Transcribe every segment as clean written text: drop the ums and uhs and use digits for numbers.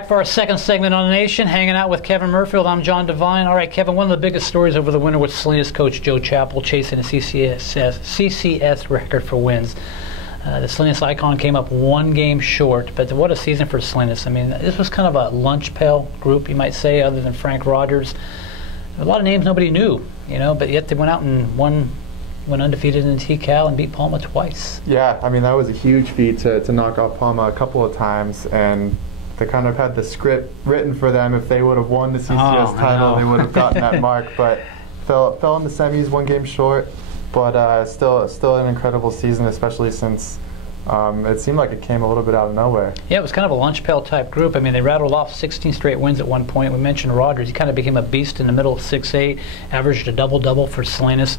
Back for our second segment on the Nation, hanging out with Kevin Merfeld. I'm John Devine. All right, Kevin, one of the biggest stories over the winter was Salinas coach Joe Chappell chasing a CCS record for wins. The Salinas icon came up one game short, but what a season for Salinas. I mean, this was kind of a lunch pail group, you might say, other than Frank Rogers. A lot of names nobody knew, but yet they went out and went undefeated in the T-Cal and beat Palma twice. Yeah, I mean, that was a huge feat to knock off Palma a couple of times, and they kind of had the script written for them. If they would have won the CCS title, they would have gotten that mark, but fell in the semis, one game short, but still an incredible season, especially since it seemed like it came a little bit out of nowhere. Yeah, it was kind of a lunch pail type group. I mean, they rattled off 16 straight wins at one point. We mentioned Rogers. He kind of became a beast in the middle of 6-8, averaged a double-double for Salinas.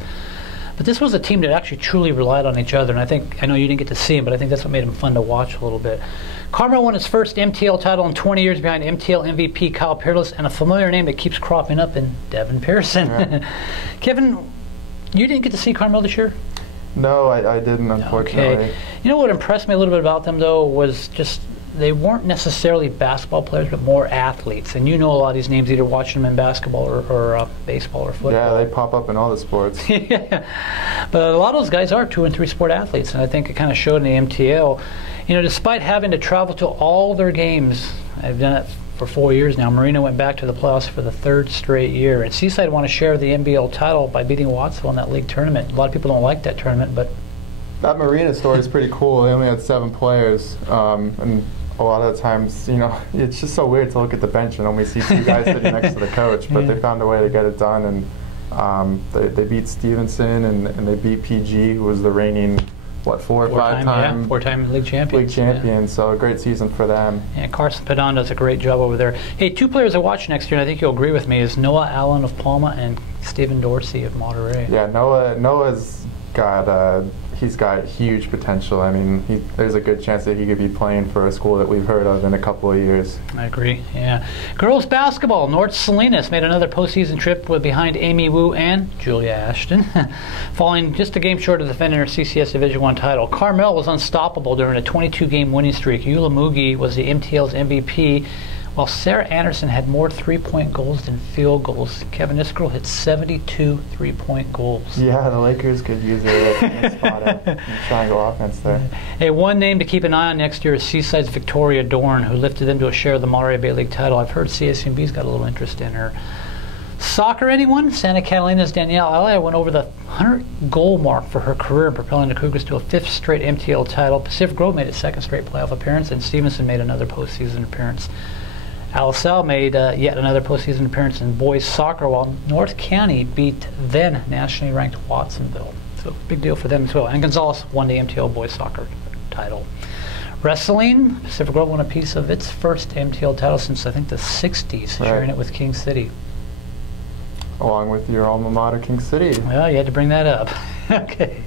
But this was a team that actually truly relied on each other, and I know you didn't get to see him, but I think that's what made him fun to watch a little bit. Carmel won its first MTL title in 20 years behind MTL MVP Kyle Peerless and a familiar name that keeps cropping up in Devin Pearson. Yeah. Kevin, you didn't get to see Carmel this year? No, I didn't, unfortunately. Okay. You know what impressed me a little bit about them, though, was just they weren't necessarily basketball players, but more athletes. And you know a lot of these names, either watching them in basketball or baseball or football. Yeah, they pop up in all the sports. Yeah. But a lot of those guys are 2- and 3-sport athletes, and I think it kind of showed in the MTL. Despite having to travel to all their games, I've done it for 4 years now. Marina went back to the playoffs for the 3rd straight year, and Seaside want to share the NBL title by beating Wattsville in that league tournament. A lot of people don't like that tournament, but that Marina story is pretty cool. They only had 7 players, and a lot of the times, it's just so weird to look at the bench and only see 2 guys sitting next to the coach, but they found a way to get it done, and they beat Stevenson, and they beat PG, who was the reigning, four-time league champion. Yeah. So a great season for them. Yeah, Carson Padon does a great job over there. Hey, 2 players I watch next year, and I think you'll agree with me, is Noah Allen of Palma and Stephen Dorsey of Monterey. Yeah, Noah's got he's got huge potential. I mean, there's a good chance that he could be playing for a school that we've heard of in a couple of years. I agree, yeah. Girls basketball, North Salinas made another postseason trip behind Amy Wu and Julia Ashton, falling just a game short of defending her CCS Division I title. Carmel was unstoppable during a 22-game winning streak. Eula Mugi was the MTL's MVP, while Sarah Anderson had more 3-point goals than field goals. Kevin, this girl hit 72 3-point goals. Yeah, the Lakers could use a spot up triangle offense there. Hey, one name to keep an eye on next year is Seaside's Victoria Dorn, who lifted them to a share of the Monterey Bay League title. I've heard CSUMB's got a little interest in her. Soccer, anyone? Santa Catalina's Danielle Alaya went over the 100-goal mark for her career, propelling the Cougars to a 5th straight MTL title. Pacific Grove made its 2nd straight playoff appearance, and Stevenson made another postseason appearance. Alisal made yet another postseason appearance in boys soccer, while North County beat then nationally ranked Watsonville. So big deal for them as well. And Gonzales won the MTL boys soccer title. Wrestling, Pacific Grove won a piece of its first MTL title since I think the 60s, sharing it with King City. Along with your alma mater, King City. Well, you had to bring that up. Okay.